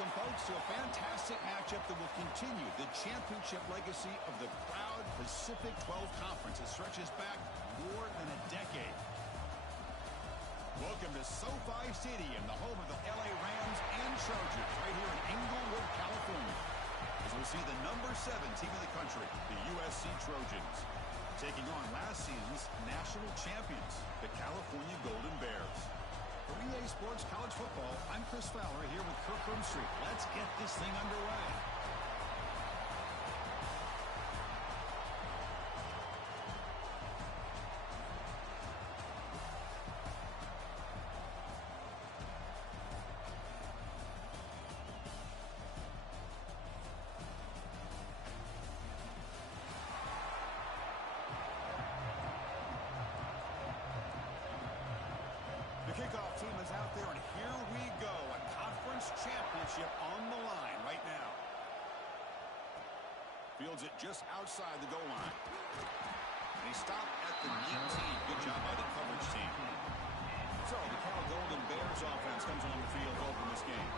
welcome, folks, to a fantastic matchup that will continue the championship legacy of the proud Pacific 12 Conference. It stretches back more than a decade. Welcome to SoFi Stadium, the home of the LA Rams and Trojans, right here in Inglewood, California. As we see the number 7 team in the country, the USC Trojans, taking on last season's national champions, the California Golden Bears. For EA Sports College Football, I'm Chris Fowler here with Kirk Street. Let's get this thing underway. The kickoff team is out there, and here we go. A conference championship on the line right now. Fields it just outside the goal line. And he stopped at the 19. Good job by the coverage team. So the Cal Golden Bears offense comes on the field to open this game.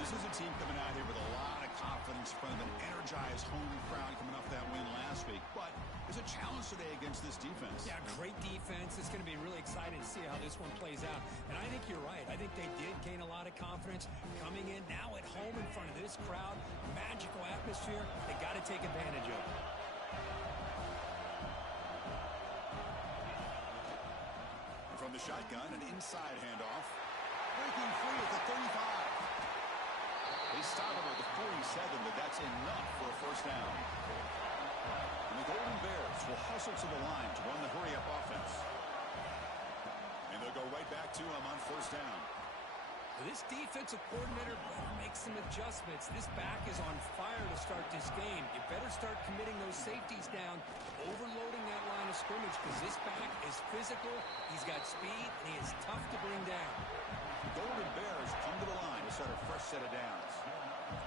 This is a team coming out here with a lot of confidence from an energized home crowd coming off that win last week. But there's a challenge today against this defense. Yeah, great defense. It's going to be really exciting to see how this one plays out. And I think you're right. I think they did gain a lot of confidence coming in now at home in front of this crowd. Magical atmosphere. They got to take advantage of it. From the shotgun, an inside handoff. Breaking free at the 35. They stop him at the 47, but that's enough for a first down. And the Golden Bears will hustle to the line to run the hurry-up offense. And they'll go right back to him on first down. This defensive coordinator better make some adjustments. This back is on fire to start this game. You better start committing those safeties down, overloading that line of scrimmage, because this back is physical, he's got speed, and he is tough to bring down. The Golden Bears come to the line to start a fresh set of downs.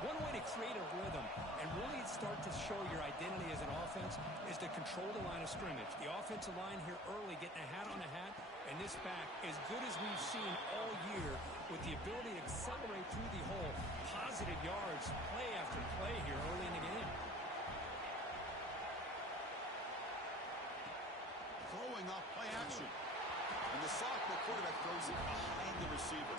One way to create a rhythm and really start to show your identity as an offense is to control the line of scrimmage. The offensive line here early getting a hat on a hat, and this back, as good as we've seen all year, with the ability to accelerate through the hole, positive yards, play after play here early in the game. Throwing off play action. And the sophomore quarterback throws it behind the receiver.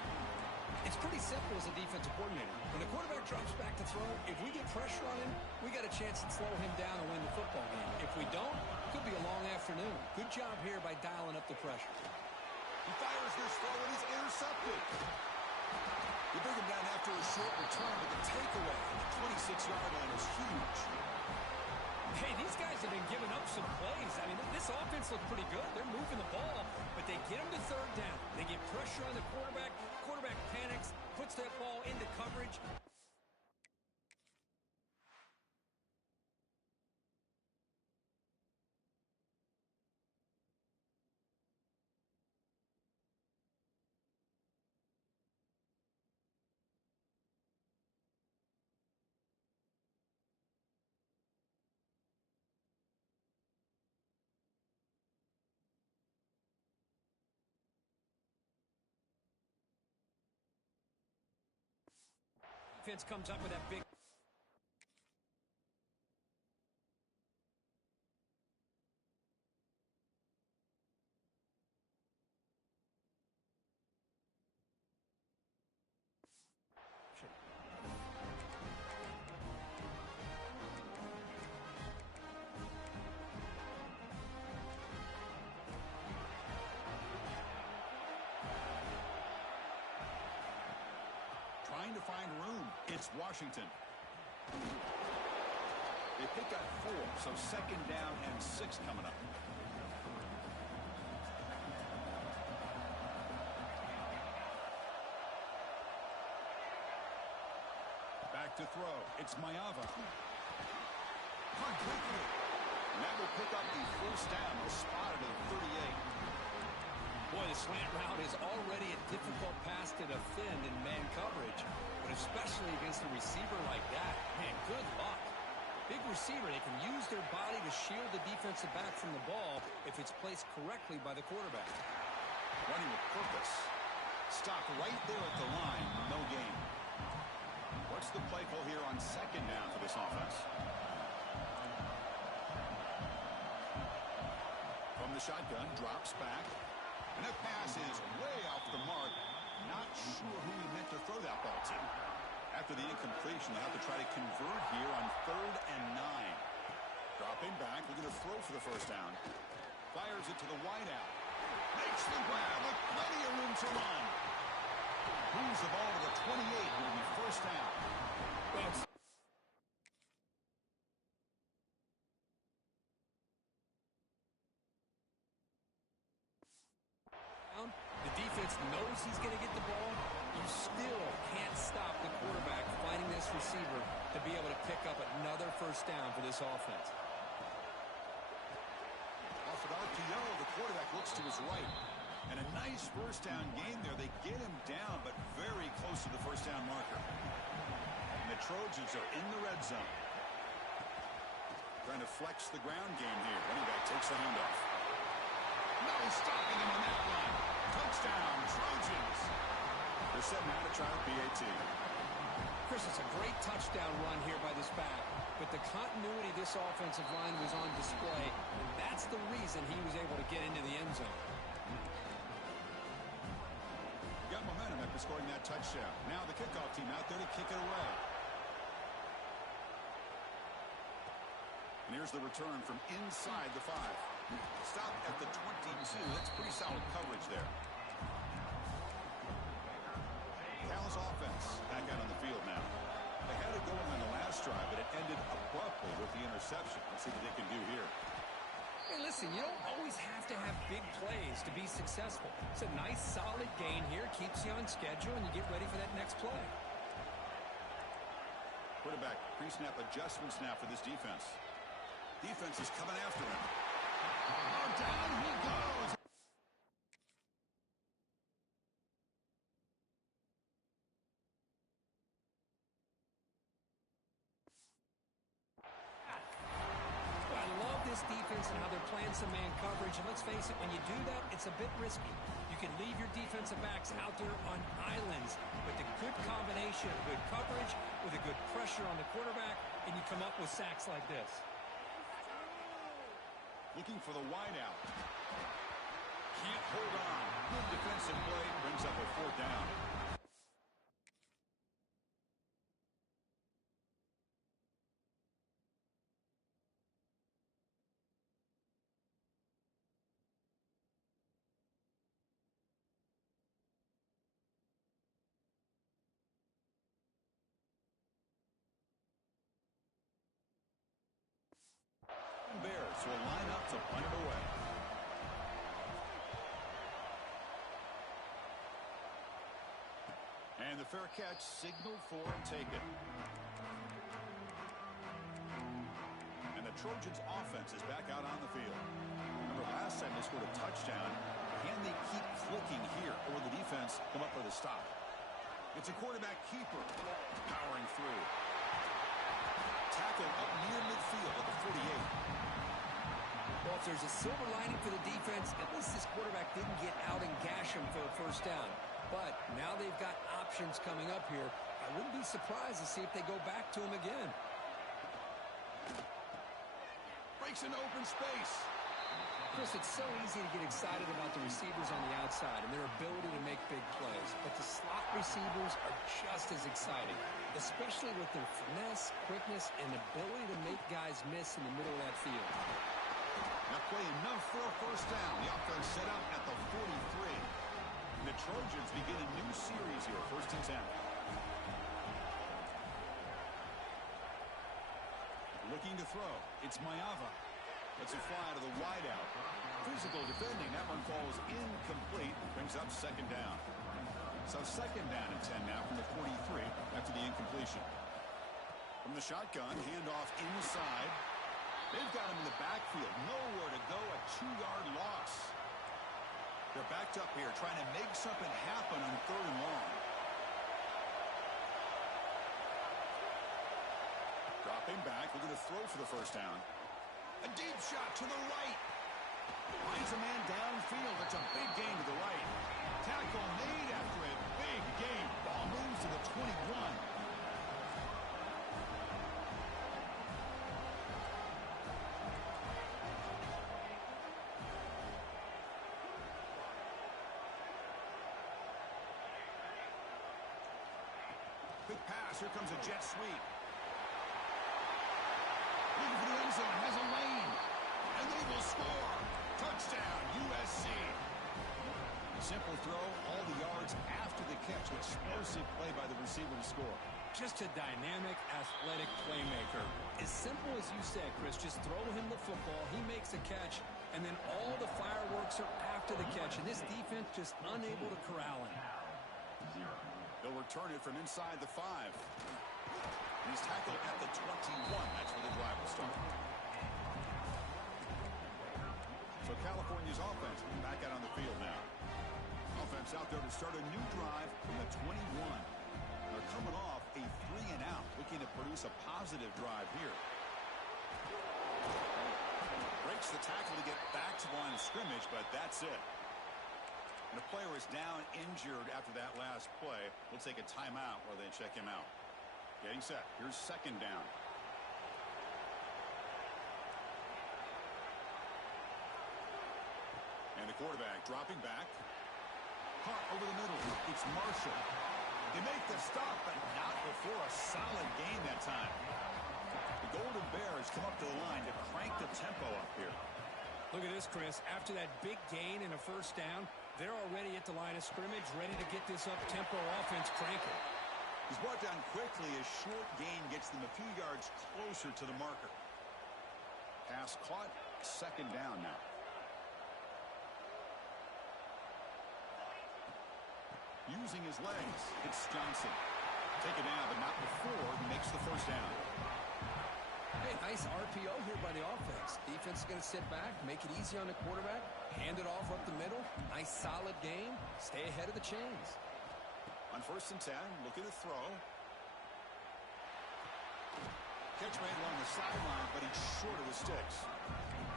It's pretty simple as a defensive coordinator. When the quarterback drops back to throw, if we get pressure on him, we got a chance to slow him down and win the football game. If we don't, it could be a long afternoon. Good job here by dialing up the pressure. He fires this throw, and he's intercepted. They bring him down after a short return, but the takeaway on the 26-yard line is huge. Hey, these guys have been giving up some plays. I mean, this offense looks pretty good. They're moving the ball, but they get them to third down. They get pressure on the quarterback. Quarterback panics, puts that ball into coverage. Defense comes up with that big... Trying to find room. It's Washington. They pick up 4, so second down and 6 coming up. Back to throw. It's Mayava. Caught quickly. And that will pick up the first down. They'll spot it at the 38. Boy, the slant route is already a difficult pass to defend in man coverage, but especially against a receiver like that. Man, good luck. Big receiver, they can use their body to shield the defensive back from the ball if it's placed correctly by the quarterback. Running with purpose. Stop right there at the line. No gain. What's the play call here on second down for this offense? From the shotgun, drops back. And that pass is way off the mark. Not sure who he meant to throw that ball to. After the incompletion, they'll have to try to convert here on 3rd and 9. Dropping back, looking to throw for the first down. Fires it to the wideout. Makes the grab with plenty of room to run. Moves the ball to the 28. It'll be first down. The defense knows he's going to get the ball. You still can't stop the quarterback finding this receiver to be able to pick up another first down for this offense. Off an RPO, the quarterback looks to his right. And a nice first down gain there. They get him down, but very close to the first down marker. And the Trojans are in the red zone. Trying to flex the ground game here. Running back takes the handoff. No stopping him on that one. Touchdown, Trojans. They're set now to try a PAT. Chris, it's a great touchdown run here by this back, but the continuity of this offensive line was on display, and that's the reason he was able to get into the end zone. Got momentum after scoring that touchdown. Now the kickoff team out there to kick it away. And here's the return from inside the 5. Stop at the 22. That's pretty solid coverage there. Cal's offense back out on the field now. They had it going on the last drive, but it ended abruptly with the interception. Let's see what they can do here. Hey, listen, you don't always have to have big plays to be successful. It's a nice, solid gain here. Keeps you on schedule, and you get ready for that next play. Quarterback pre-snap adjustments now for this defense. Defense is coming after him. Oh, down he goes. Well, I love this defense and how they're playing some man coverage. And let's face it, when you do that, it's a bit risky. You can leave your defensive backs out there on islands. But the good combination of good coverage with a good pressure on the quarterback, and you come up with sacks like this. Looking for the wideout. Can't hold on. Good defensive play. Brings up a 4th down. Bears will line up to punt it away. And the fair catch signaled for and taken. And the Trojans offense is back out on the field. Remember last time they scored a touchdown. Can they keep clicking here, or will the defense come up with a stop? It's a quarterback keeper powering through. Tackle up near midfield at the 48. Well, if there's a silver lining for the defense, at least this quarterback didn't get out and gash him for a first down. But now they've got options coming up here. I wouldn't be surprised to see if they go back to him again. Breaks into open space. Chris, it's so easy to get excited about the receivers on the outside and their ability to make big plays. But the slot receivers are just as exciting, especially with their finesse, quickness, and ability to make guys miss in the middle of that field. That play enough for a first down. The offense set up at the 43. And the Trojans begin a new series here, 1st and 10. Looking to throw. It's Mayava. Lets it fly to the wideout. Physical defending. That one falls incomplete. Brings up 2nd down. So 2nd down and 10 now from the 43 after the incompletion. From the shotgun, handoff inside. They've got him in the backfield. Nowhere to go. A 2-yard loss. They're backed up here trying to make something happen on 3rd and long. Dropping back. Looking to throw for the first down. A deep shot to the right. Finds a man downfield. That's a big gain to the right. Tackle made after a big gain. Ball moves to the 21. Quick pass. Here comes a jet sweep. Looking for the end zone. Has a lane. And they will score. Touchdown, USC. Simple throw. All the yards after the catch. Explosive play by the receiver to score. Just a dynamic, athletic playmaker. As simple as you said, Chris, just throw him the football. He makes a catch, and then all the fireworks are after the catch. And this defense just unable to corral him. They'll return it from inside the 5. He's tackled at the 21. That's where the drive will start. So California's offense back out on the field now. Offense out there to start a new drive from the 21. They're coming off a 3-and-out, looking to produce a positive drive here. Breaks the tackle to get back to the line of scrimmage, but that's it. And the player is down injured after that last play. We'll take a timeout while they check him out. Getting set. Here's second down. And the quarterback dropping back. Caught over the middle. It's Marshall. They make the stop, but not before a solid game that time. The Golden Bears come up to the line to crank the tempo up here. Look at this, Chris. After that big gain and a first down, they're already at the line of scrimmage, ready to get this up-tempo offense cranking. He's brought down quickly. A short gain gets them a few yards closer to the marker. Pass caught. Second down now. Using his legs, it's Johnson. Take it down, but not before he makes the first down. Hey, nice RPO here by the offense. Defense is going to sit back, make it easy on the quarterback, hand it off up the middle. Nice solid game. Stay ahead of the chains. On 1st and 10, looking to throw. Catch made along the sideline, but he's short of the sticks.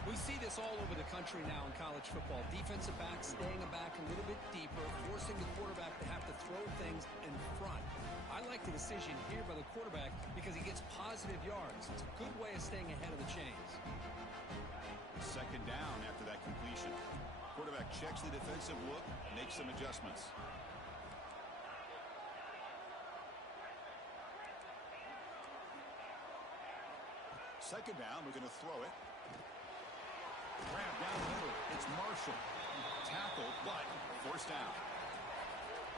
We see this all over the country now in college football. Defensive backs staying back a little bit deeper, forcing the quarterback to have to throw things in front. I like the decision here by the quarterback because he gets positive yards. It's a good way of staying ahead of the chains. Second down after that completion. Quarterback checks the defensive look, makes some adjustments. Second down, we're going to throw it. Grab down the middle. It's Marshall. Tackle, but forced down.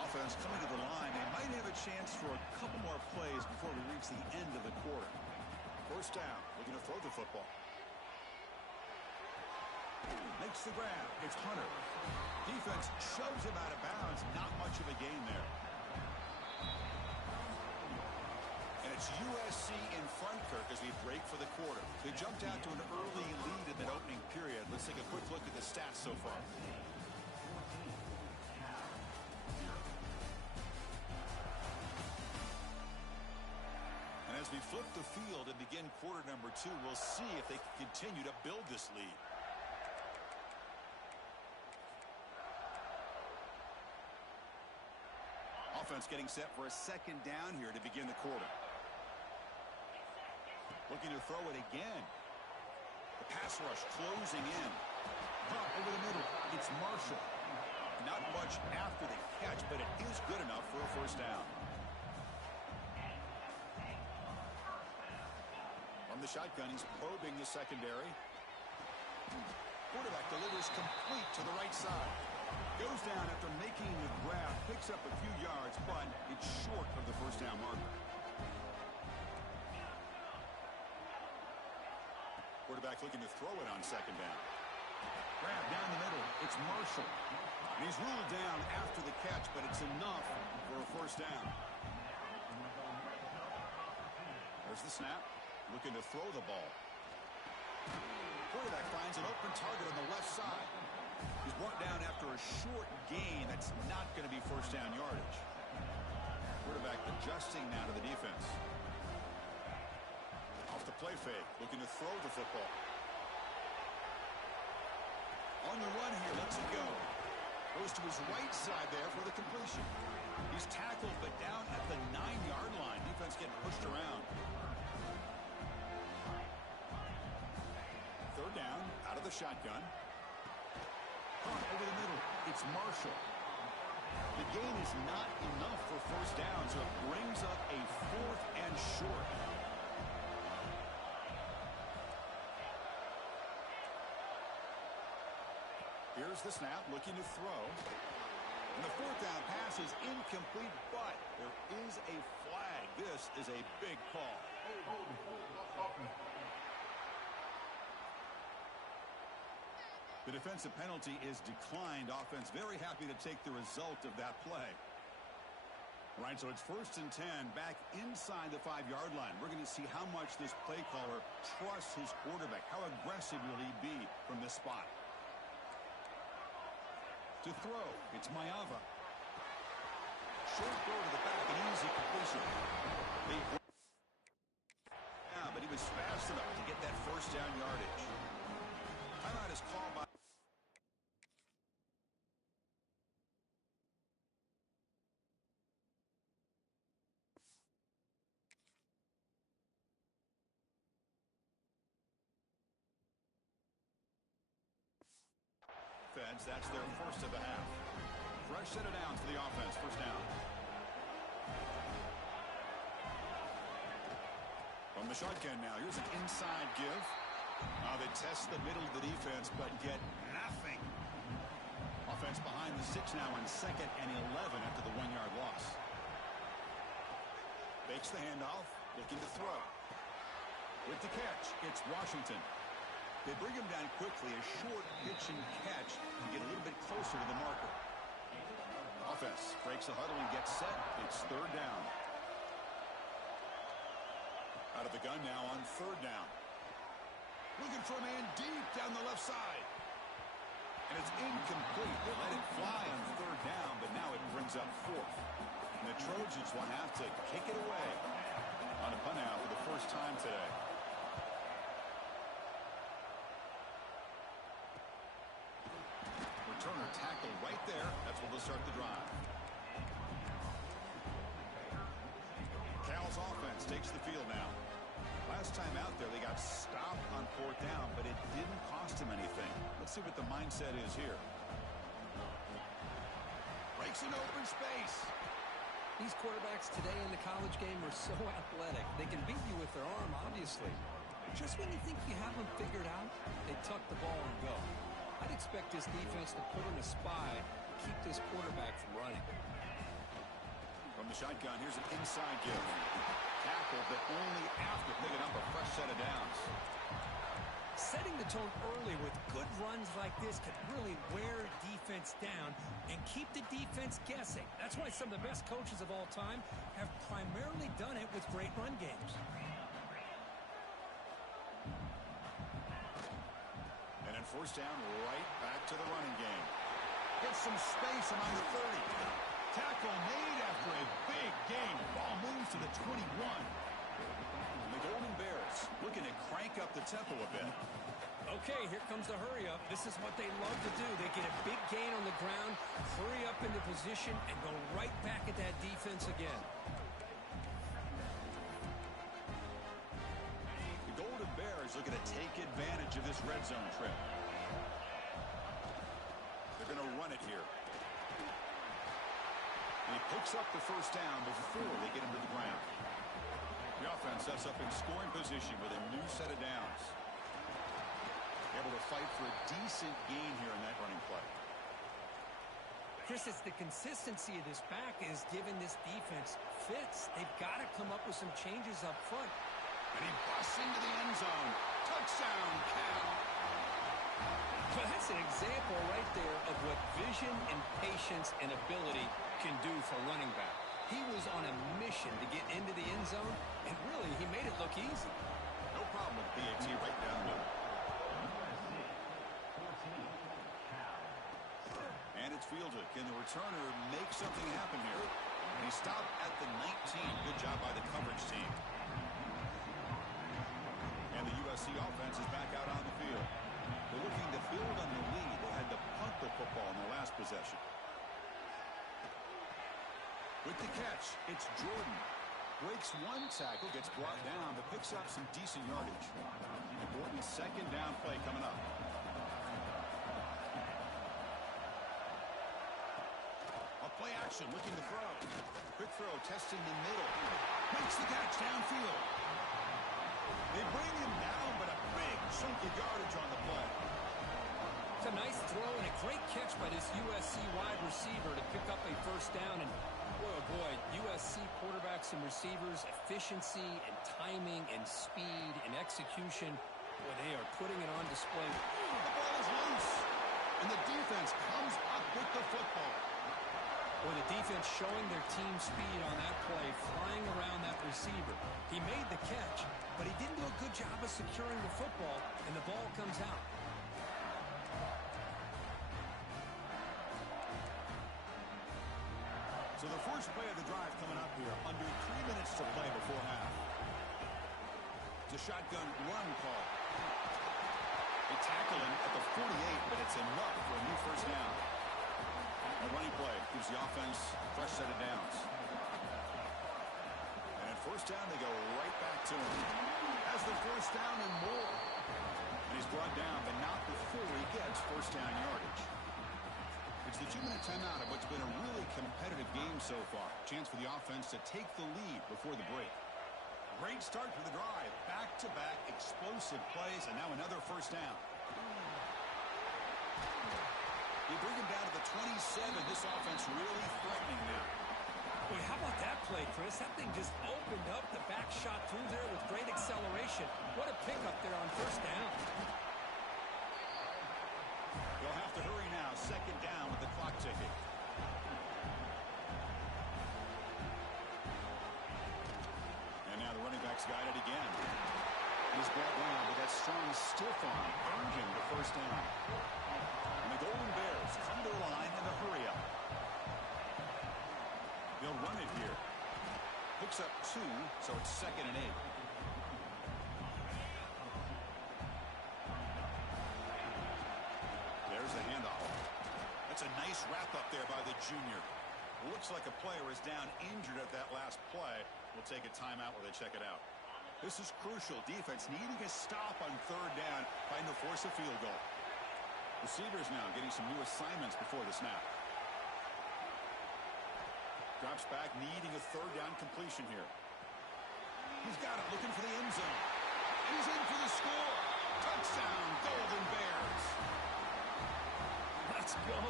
Offense coming to the line. They might have a chance for a couple more plays before we reach the end of the quarter. First down. We're going to throw the football. Makes the grab. It's Hunter. Defense shoves him out of bounds. Not much of a gain there. And it's USC in front, Kirk, as we break for the quarter. They jumped out to an early lead in that opening period. Let's take a quick look at the stats so far. And as we flip the field and begin quarter number 2, we'll see if they can continue to build this lead. Offense getting set for a second down here to begin the quarter. Looking to throw it again. The pass rush closing in. Pump over the middle. It's Marshall. Not much after the catch, but it is good enough for a first down. From the shotgun, he's probing the secondary. Quarterback delivers complete to the right side. Goes down after making the grab. Picks up a few yards, but it's short of the first down marker. Quarterback looking to throw it on second down. Grab down the middle. It's Marshall. And he's ruled down after the catch, but it's enough for a first down. There's the snap. Looking to throw the ball. Quarterback finds an open target on the left side. He's brought down after a short gain. That's not going to be first down yardage. Quarterback adjusting now to the defense. Off the play fake, looking to throw the football. On the run here, lets it go. Goes to his right side there for the completion. He's tackled, but down at the 9-yard line. Defense getting pushed around. Third down, out of the shotgun. Over the middle, it's Marshall. The gain is not enough for first down, so it brings up a 4th and short. Here's the snap, looking to throw. And the 4th down pass is incomplete, but there is a flag. This is a big call. The defensive penalty is declined. Offense very happy to take the result of that play. Right, so it's 1st and 10 back inside the 5-yard line. We're going to see how much this play caller trusts his quarterback. How aggressive will he be from this spot? To throw, it's Mayava. Short throw to the back, an easy completion. Yeah, but he was fast enough to get that first down yardage. Timeout is called by... Feds, that's their first of the half. Fresh set of downs for the offense, first down. From the shotgun now, here's an inside give. They test the middle of the defense, but get nothing. Offense behind the 6 now on 2nd and 11 after the 1-yard loss. Fakes the handoff, looking to throw. With the catch, it's Washington. They bring him down quickly, a short pitch and catch to get a little bit closer to the marker. Offense breaks the huddle and gets set. It's 3rd down. Out of the gun now on 3rd down. Looking for a man deep down the left side. And it's incomplete. They let it fly on 3rd down, but now it brings up 4th. And the Trojans will have to kick it away on a punt out for the first time today. Turner tackle right there. That's where they'll start the drive. Cal's offense takes the field now. Last time out there, they got stopped on 4th down, but it didn't cost him anything. Let's see what the mindset is here. Breaks an open space. These quarterbacks today in the college game are so athletic. They can beat you with their arm, obviously. Just when you think you have them figured out, they tuck the ball and go. I'd expect this defense to put in a spy, keep this quarterback from running. From the shotgun, here's an inside give. Tackle, but only after picking up a fresh set of downs. Setting the tone early with good runs like this can really wear defense down and keep the defense guessing. That's why some of the best coaches of all time have primarily done it with great run games. First down, right back to the running game. Gets some space among the 30. Tackle made after a big gain. Ball moves to the 21. And the Golden Bears looking to crank up the tempo a bit. Okay, here comes the hurry up. This is what they love to do. They get a big gain on the ground, hurry up into position, and go right back at that defense again. The Golden Bears looking to take advantage of this red zone trip. They're going to run it here. And he picks up the first down before they get him to the ground. The offense sets up in scoring position with a new set of downs. Able to fight for a decent gain here in that running play. Chris, it's the consistency of this back is giving this defense fits. They've got to come up with some changes up front. And he busts into the end zone. Touchdown, Cal. Well, that's an example right there of what vision and patience and ability can do for running back. He was on a mission to get into the end zone, and really, he made it look easy. No problem with PAT right down the middle. And it's fielded. Can the returner make something happen here? And he stopped at the 19. Good job by the coverage team. And the USC offense is back out on the field. They're looking to build on the lead. They had to punt the football in their last possession. With the catch, it's Jordan. Breaks one tackle, gets brought down, but picks up some decent yardage. Important second down play coming up. A play formation, looking to throw. Quick throw, testing the middle. Makes the catch downfield. They bring him down, but a big chunk of yardage on the play. It's a nice throw and a great catch by this USC wide receiver to pick up a first down. And boy, oh boy, USC quarterbacks and receivers, efficiency and timing and speed and execution. Boy, they are putting it on display. The ball is loose, and the defense comes up with the football. Boy, the defense showing their team speed on that play, flying around that receiver. He made the catch, but he didn't do a good job of securing the football, and the ball comes out. So the first play of the drive coming up here, under 3 minutes to play before half. It's a shotgun run call. They tackle him at the 48, but it's enough for a new first down. A running play gives the offense a fresh set of downs. And at first down, they go right back to him. Has the first down and more. And he's brought down, but not before he gets first down yardage. It's the 2-minute timeout of what's been a really competitive game so far. Chance for the offense to take the lead before the break. Great start to the drive. Back-to-back explosive plays, and now another first down. You bring him down to the 27. This offense really threatening now. Boy, how about that play, Chris? That thing just opened up. The back shot through there with great acceleration. What a pickup there on first down. They'll have to hurry now. Second down with the clock ticking. And now the running back's got it again. He's brought down with that strong stiff arm. Earned him the first down. And the Golden Bears come to the line in a hurry up. They'll run it here. Picks up 2, so it's 2nd and 8. There's the handoff. That's a nice wrap up there by the junior. Looks like a player is down injured at that last play. We'll take a timeout while they check it out. This is crucial. Defense needing a stop on third down, trying to force a field goal. Receivers now getting some new assignments before the snap. Drops back, needing a third down completion here. He's got it, looking for the end zone. And he's in for the score. Touchdown, Golden Bears. Let's go.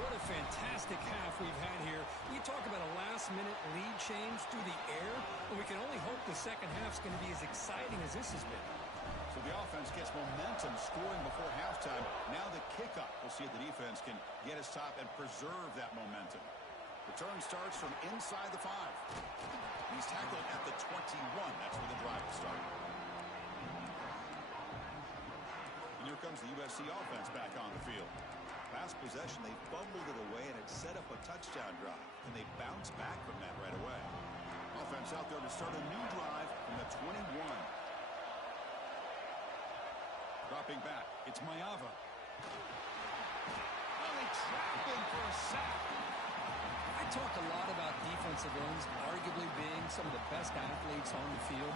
What a fantastic half we've had here. We talk about a last-minute lead change through the air, and we can only hope the second half's going to be as exciting as this has been. So the offense gets momentum, scoring before halftime. Now the kickoff. We'll see if the defense can get a stop and preserve that momentum. Return starts from inside the 5. He's tackled at the 21. That's where the drive will start. And here comes the USC offense back on the field. Last possession, they fumbled it away, and it set up a touchdown drive. And they bounce back from that right away. Offense out there to start a new drive from the 21. Dropping back, it's Mayava. Oh, they trapped him for a sack. I talk a lot about defensive ends arguably being some of the best athletes on the field.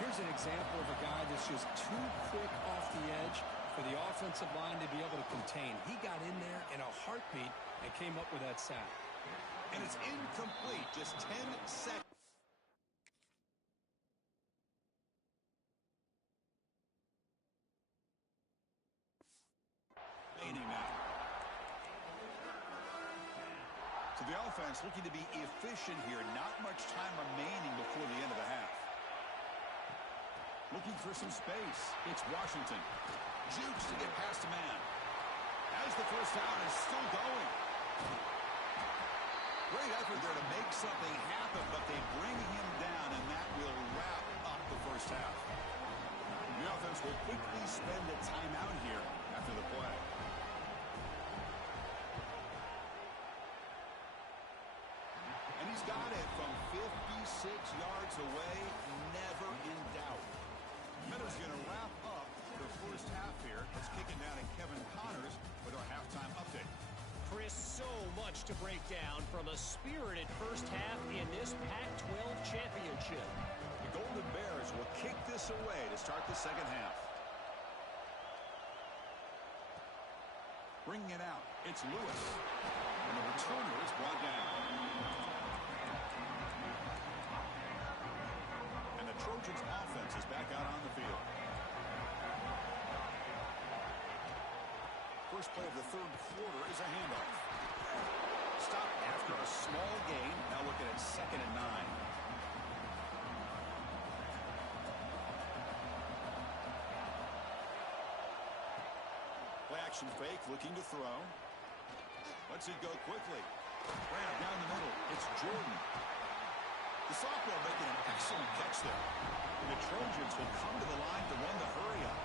Here's an example of a guy that's just too quick off the edge for the offensive line to be able to contain. He got in there in a heartbeat and came up with that sack. And it's incomplete. Just 10 seconds. Now. So the offense looking to be efficient here. Not much time remaining before the end of the half. Looking for some space. It's Washington. Jukes to get past a man. As the first down is still going. Great effort there to make something happen, but they bring him down, and that will wrap up the first half. The offense will quickly spend a timeout here after the play. And he's got it from 56 yards away, never in doubt. Miller's going to wrap up the first half here. Let's kick it down to Kevin Connors with our halftime update. Chris, so much to break down from a spirited first half in this Pac-12 championship. The Golden Bears will kick this away to start the second half. Bringing it out, It's Lewis. And the returner is brought down. And the Trojans offense is back out on the field. First play of the third quarter is a handoff. Stop after a small gain. Now looking at 2nd and 9. Play action fake, looking to throw. Lets it go quickly. Grab down the middle. It's Jordan. The sophomore making an excellent catch there. And the Trojans will come to the line to run the hurry up.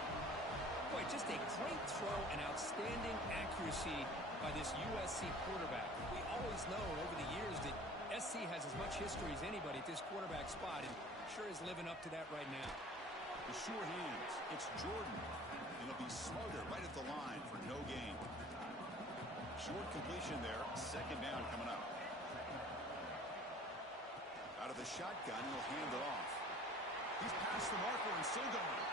Boy, just a great throw and outstanding accuracy by this USC quarterback. We always know over the years that SC has as much history as anybody at this quarterback spot, and sure is living up to that right now. The sure hands. It's Jordan. And he'll be smarter right at the line for no gain. Short completion there. 2nd down coming up. Out of the shotgun, he'll hand it off. He's past the marker and still going.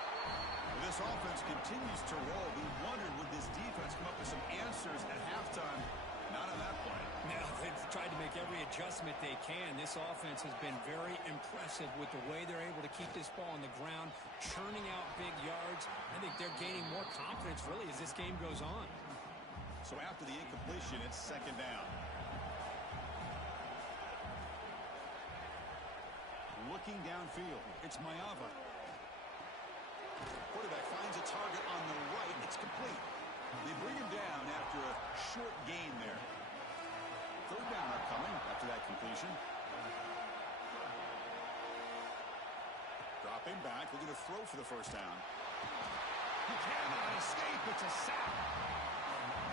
This offense continues to roll. We wondered, would this defense come up with some answers at halftime? Not on that play. Now, they've tried to make every adjustment they can. This offense has been very impressive with the way they're able to keep this ball on the ground, churning out big yards. I think they're gaining more confidence, really, as this game goes on. So after the incompletion, it's 2nd down. Looking downfield, it's Mayava. Quarterback finds a target on the right. It's complete. They bring him down after a short gain there. 3rd down upcoming after that completion. Dropping back, looking to throw for the 1st down. He cannot escape. It's a sack.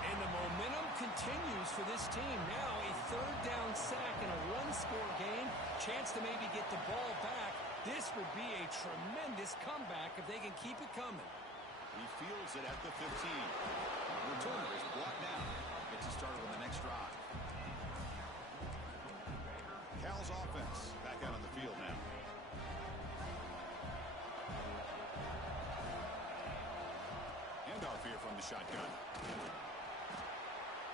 And the momentum continues for this team. Now a 3rd down sack and a 1-score game. Chance to maybe get the ball back. This would be a tremendous comeback if they can keep it coming. He fields it at the 15. Returner is brought down. Gets us started on the next drive. Cal's offense back out on the field now. Handoff here from the shotgun.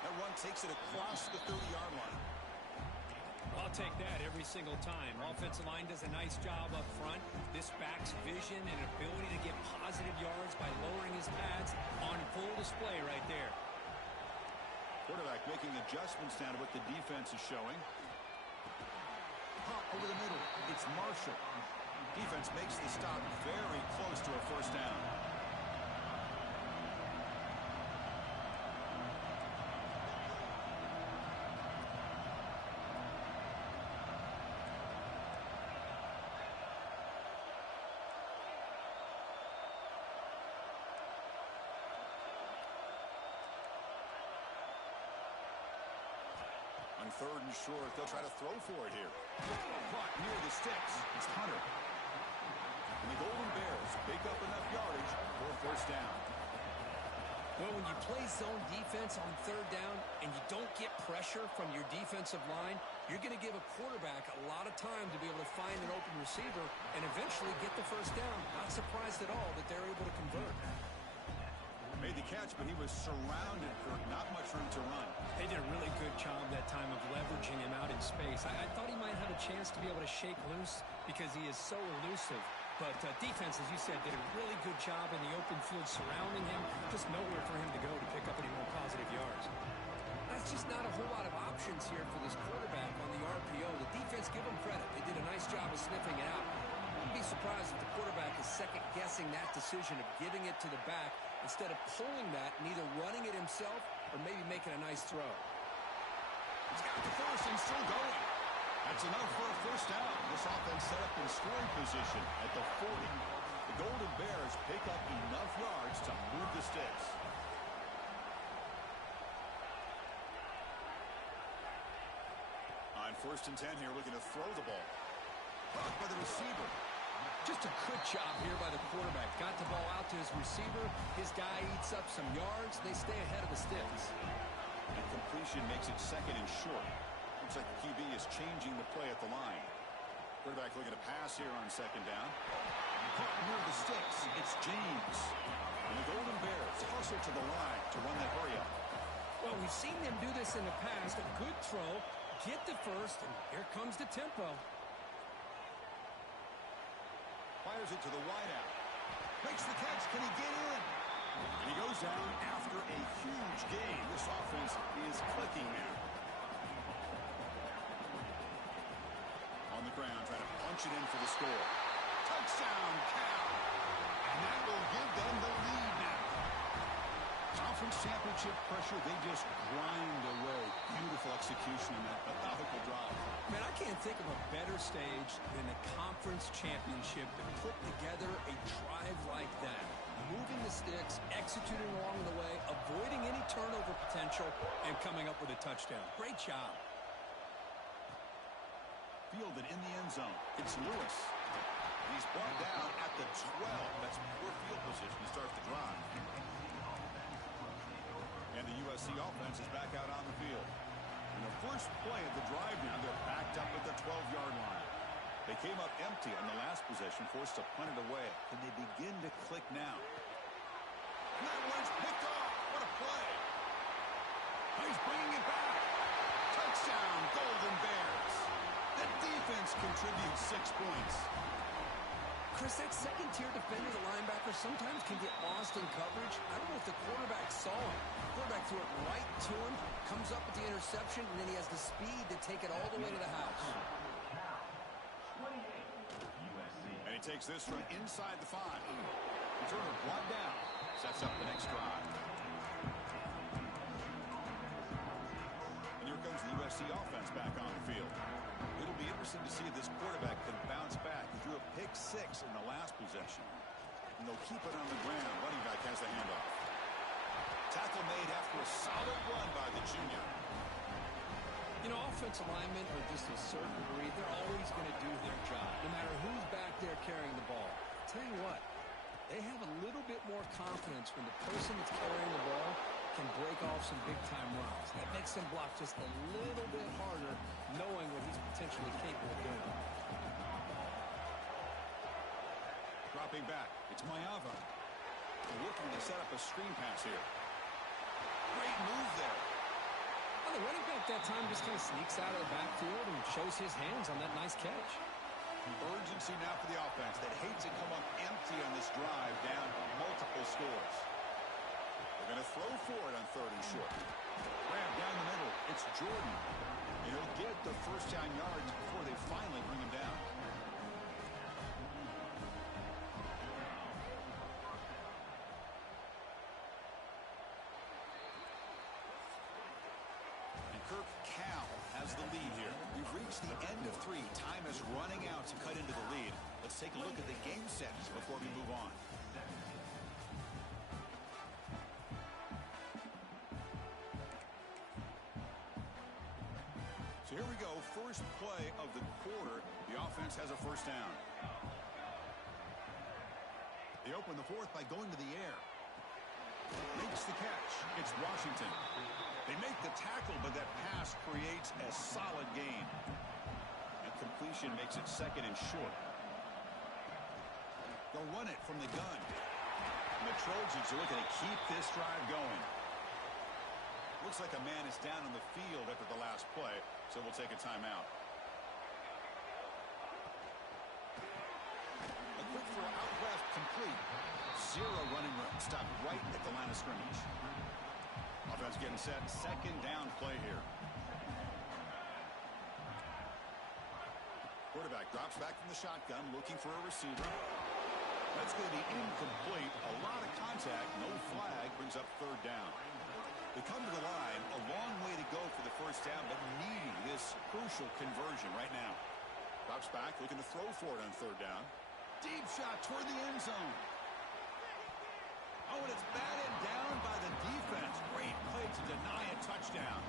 That run takes it across the 30-yard line. I'll take that every single time. Offensive line does a nice job up front. This back's vision and ability to get positive yards by lowering his pads on full display right there. Quarterback making adjustments now to what the defense is showing. Pop over the middle. It's Marshall. Defense makes the stop very close to a 1st down. On 3rd and short, they'll try to throw for it here. Caught near the sticks. It's Hunter. And the Golden Bears pick up enough yardage for a 1st down. Well, when you play zone defense on 3rd down and you don't get pressure from your defensive line, you're going to give a quarterback a lot of time to be able to find an open receiver and eventually get the 1st down. Not surprised at all that they're able to convert. Made the catch, but he was surrounded for not much room to run. They did a really good job that time of leveraging him out in space. I thought he might have a chance to be able to shake loose because he is so elusive. But defense, as you said, did a really good job in the open field surrounding him. Just nowhere for him to go to pick up any more positive yards. That's just not a whole lot of options here for this quarterback on the RPO. The defense, give them credit. They did a nice job of sniffing it out. Wouldn't be surprised if the quarterback is second-guessing that decision of giving it to the back instead of pulling that and either running it himself or maybe making a nice throw. He's got the 1st and still going. That's enough for a 1st down. This offense set up in scoring position at the 40. The Golden Bears pick up enough yards to move the sticks. On 1st and 10 here, looking to throw the ball. Caught by the receiver. Just a good job here by the quarterback. Got the ball out to his receiver. His guy eats up some yards. They stay ahead of the sticks. And completion makes it 2nd and short. Looks like the QB is changing the play at the line. Quarterback looking to pass here on 2nd down. Caught near the sticks. It's James. And the Golden Bears hustle to the line to run that hurry up. Well, we've seen them do this in the past. A good throw, get the first, and here comes the tempo. Fires it to the wideout. Makes the catch. Can he get in? And he goes down after a huge gain. This offense is clicking now. On the ground, trying to punch it in for the score. Touchdown, Cal. And that will give them the lead now. Conference championship pressure, they just grind away. Beautiful execution in that methodical drive. Man, I can't think of a better stage than the conference championship to put together a drive like that. Moving the sticks, executing along the way, avoiding any turnover potential, and coming up with a touchdown. Great job. Fielded in the end zone. It's Lewis. He's brought down at the 12. That's poor field position to start the drive. And the USC offense is back out on the field. In the first play of the drive now, they're backed up at the 12-yard line. They came up empty on the last possession, forced to punt it away. Can they begin to click now? And that one's picked off. What a play. He's bringing it back. Touchdown, Golden Bears. The defense contributes 6 points. Chris, that second-tier defender, the linebacker, sometimes can get lost in coverage. I don't know if the quarterback saw him. The quarterback threw it right to him, comes up with the interception, and then he has the speed to take it all the way to the house. And he takes this from inside the 5. Returner brought down. Sets up the next drive. And here comes the USC offense back on the field. It'll be interesting to see if this quarterback can bounce back. He threw a pick 6 in the last possession. And they'll keep it on the ground. Running back has the handoff. Tackle made after a solid run by the junior. You know, offensive linemen are just a certain breed. They're always going to do their job, no matter who's back there carrying the ball. I'll tell you what, they have a little bit more confidence when the person that's carrying the ball can break off some big-time runs. That makes them block just a little bit harder, knowing what he's potentially capable of doing. Dropping back, it's Mayava. Looking to set up a screen pass here. Great move there. Well, the running back that time just kind of sneaks out of the backfield and shows his hands on that nice catch. Urgency now for the offense that hates to come up empty on this drive, down multiple scores. They're going to throw for it on 3rd and short. Grab down the middle. It's Jordan. And he'll get the first down yards before they finally bring him down. And Kirk Cal has the lead here. We've reached the end of 3. Time is running out to cut into the lead. Let's take a look at the game settings before we move on. So here we go. First play of the quarter. The offense has a first down. They open the 4th by going to the air. Makes the catch. It's Washington. They make the tackle, but that pass creates a solid gain. And completion makes it 2nd and short. They'll run it from the gun. And the Trojans are looking to keep this drive going. Looks like a man is down on the field after the last play, so we'll take a timeout. A quick throw out left, complete. 0 running room. Stopped right at the line of scrimmage. Offense getting set. 2nd down play here. Quarterback drops back from the shotgun, looking for a receiver. That's going to be incomplete. A lot of contact. No flag. Brings up 3rd down. They come to the line. A long way to go for the first down, but needing this crucial conversion right now. Drops back, looking to throw for it on 3rd down. Deep shot toward the end zone. Oh, and it's batted down by the defense. Great play to deny a touchdown.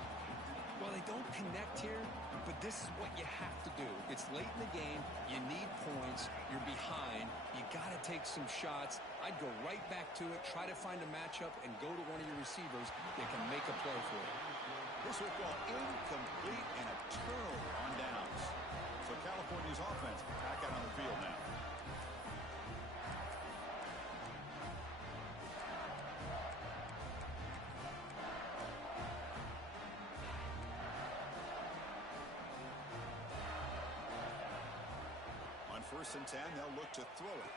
Well, they don't connect here, but this is what you have to do. It's late in the game. You need points. You're behind. You got to take some shots. I'd go right back to it, try to find a matchup, and go to one of your receivers that can make a play for it. This football incomplete and a turnover on downs. So California's offense back out on the field now. first and 10. They'll look to throw it.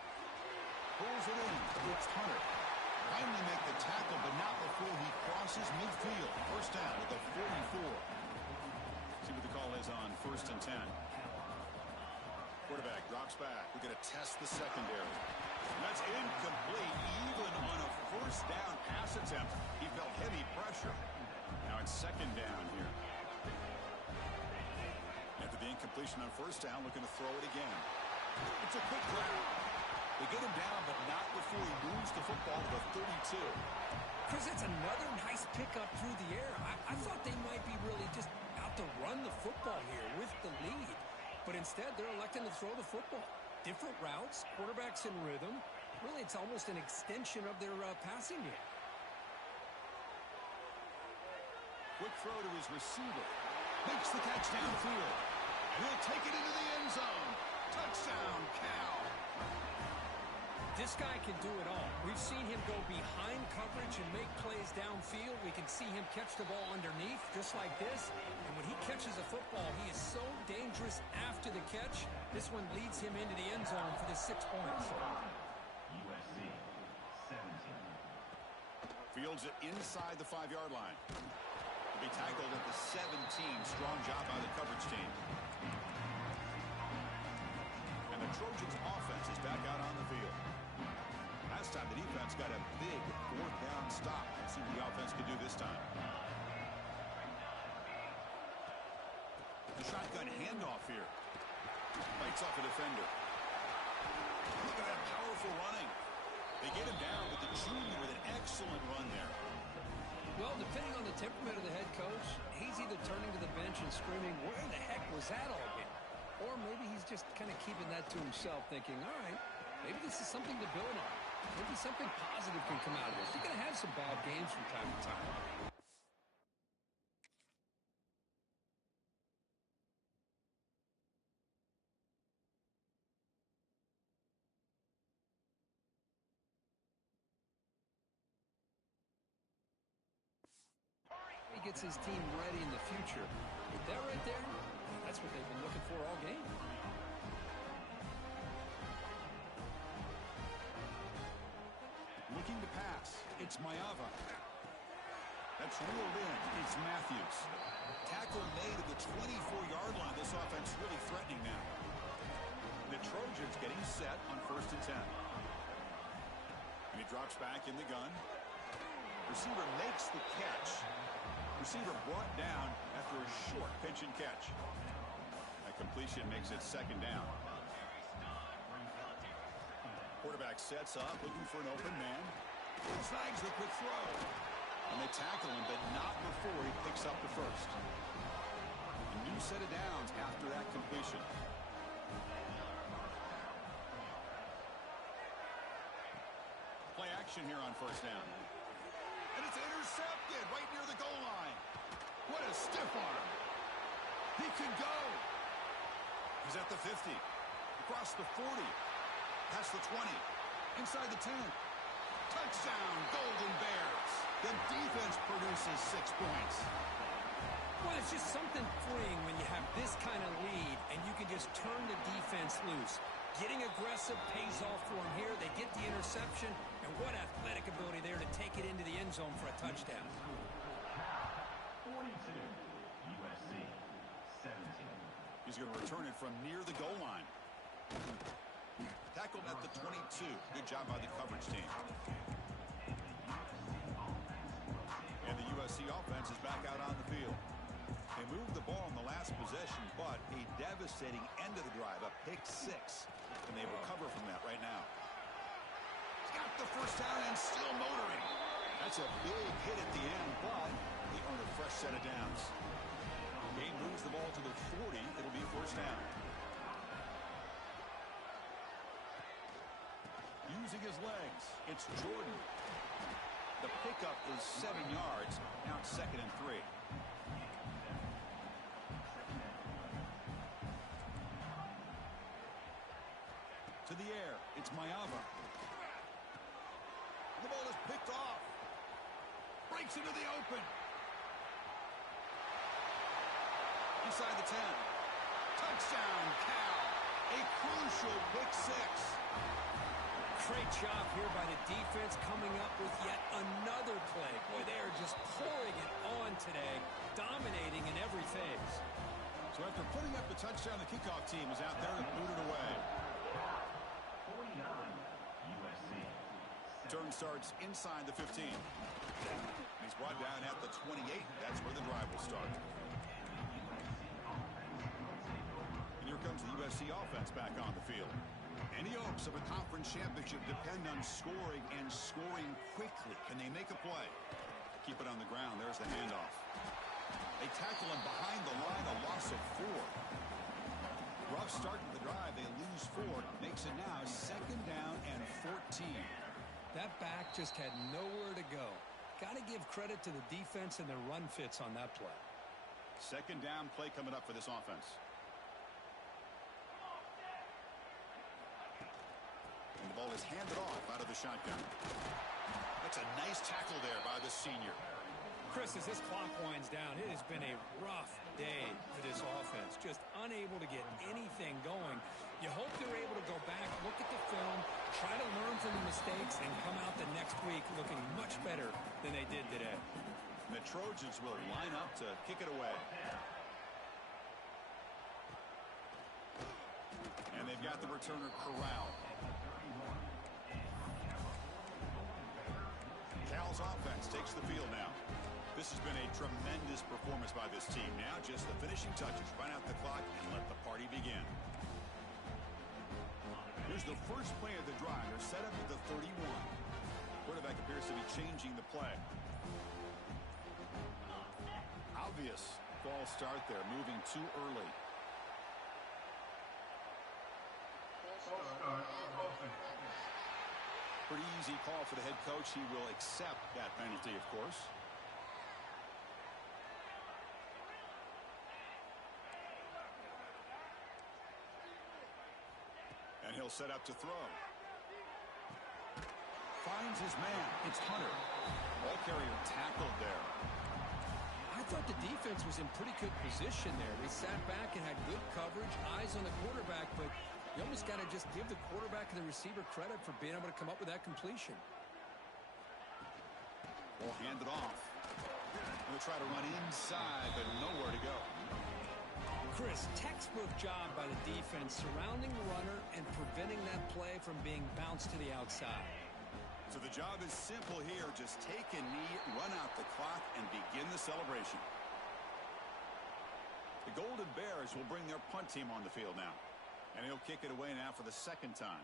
Pulls it in. It's Hunter. Finally make the tackle, but not before he crosses midfield. First down at the 44. See what the call is on first and 10. Quarterback drops back. We're going to test the secondary. That's incomplete. Even on a first down pass attempt, he felt heavy pressure. Now it's second down here. After the incompletion on first down, looking to throw it again. It's a quick grab. They get him down, but not before he moves the football to the 32. Chris, it's another nice pickup through the air. I thought they might be really just out to run the football here with the lead. But instead, they're electing to throw the football. Different routes, quarterbacks in rhythm. Really, it's almost an extension of their passing game. Quick throw to his receiver. Makes the catch downfield. And he'll take it into the end zone. Touchdown, Cal. This guy can do it all. We've seen him go behind coverage and make plays downfield. We can see him catch the ball underneath just like this. And when he catches a football, he is so dangerous after the catch. This one leads him into the end zone for the 6 points. USC 17. Fields it inside the 5-yard line. To be tackled at the 17. Strong job by the coverage team. And the Trojans offense is back out on the field. Last time the defense got a big fourth down stop. Let's see what the offense can do this time. The shotgun handoff here. Bites off a defender. Look at that powerful running. They get him down with the junior with an excellent run there. Well, depending on the temperament of the head coach, he's either turning to the bench and screaming, where the heck was that all been? Or maybe he's just kind of keeping that to himself, thinking, all right, maybe this is something to build on. Maybe something positive can come out of this. You're going to have some bad games from time to time. He gets his team ready in the future. But that right there, that's what they've been looking for all game. Looking to pass. It's Mayava. That's reeled in. It's Matthews. Tackle made at the 24-yard line. This offense really threatening now. The Trojans getting set on first and 10. And he drops back in the gun. Receiver makes the catch. Receiver brought down after a short pitch and catch. That completion makes it second down. Quarterback sets up, looking for an open man. Snags the quick throw. And they tackle him, but not before he picks up the first. A new set of downs after that completion. Play action here on first down. And it's intercepted right near the goal line. What a stiff arm. He can go. He's at the 50. Across the 40. Past the 20. Inside the 10. Touchdown, Golden Bears. The defense produces 6 points. Well, it's just something freeing when you have this kind of lead and you can just turn the defense loose. Getting aggressive pays off for them here. They get the interception, and what athletic ability there to take it into the end zone for a touchdown. 42. USC 17. He's going to return it from near the goal line. Tackled at the 22. Good job by the coverage team. And the USC offense is back out on the field. They moved the ball in the last possession, but a devastating end of the drive, a pick 6. And they recover from that right now. He's got the first down and still motoring. That's a big hit at the end, but they earn a fresh set of downs. Game moves the ball to the 40. It'll be first down. Using his legs, it's Jordan. The pickup is 7 yards. Now it's second and 3. To the air, it's Mayava. The ball is picked off. Breaks into the open. Inside the 10. Touchdown, Cal. A crucial pick six. Great job here by the defense coming up with yet another play. Boy, they are just pouring it on today, dominating in every phase. So after putting up the touchdown, the kickoff team is out there to boot it away. 49, USC. Turn starts inside the 15. He's brought down at the 28. That's where the drive will start. And here comes the USC offense back on the field. Any hopes of a conference championship depend on scoring and scoring quickly. Can they make a play? Keep it on the ground. There's the handoff. They tackle him behind the line, a loss of 4. Rough start to the drive. They lose 4. Makes it now 2nd down and 14. That back just had nowhere to go. Got to give credit to the defense and their run fits on that play. 2nd down play coming up for this offense. And the ball is handed off out of the shotgun. That's a nice tackle there by the senior. Chris, as this clock winds down, it has been a rough day for this offense. Just unable to get anything going. You hope they're able to go back, look at the film, try to learn from the mistakes, and come out the next week looking much better than they did today. The Trojans will line up to kick it away. And they've got the returner corralled. Cal's offense takes the field now. This has been a tremendous performance by this team. Now just the finishing touches. Run out the clock and let the party begin. Here's the first play of the drive. They're set up at the 31. Quarterback appears to be changing the play. Obvious false start there, moving too early. Pretty easy call for the head coach. He will accept that penalty, of course. And he'll set up to throw. Finds his man. It's Hunter. Ball carrier tackled there. I thought the defense was in pretty good position there. They sat back and had good coverage, eyes on the quarterback, but you almost got to just give the quarterback and the receiver credit for being able to come up with that completion. Ball handed off. They'll try to run inside, but nowhere to go. Chris, textbook job by the defense surrounding the runner and preventing that play from being bounced to the outside. So the job is simple here. Just take a knee, run out the clock, and begin the celebration. The Golden Bears will bring their punt team on the field now. And he'll kick it away now for the 2nd time.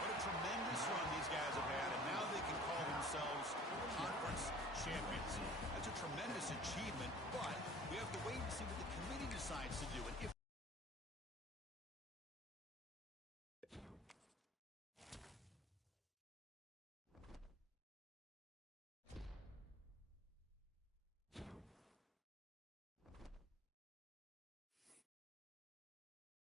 What a tremendous run these guys have had, and now they can call themselves conference champions. That's a tremendous achievement,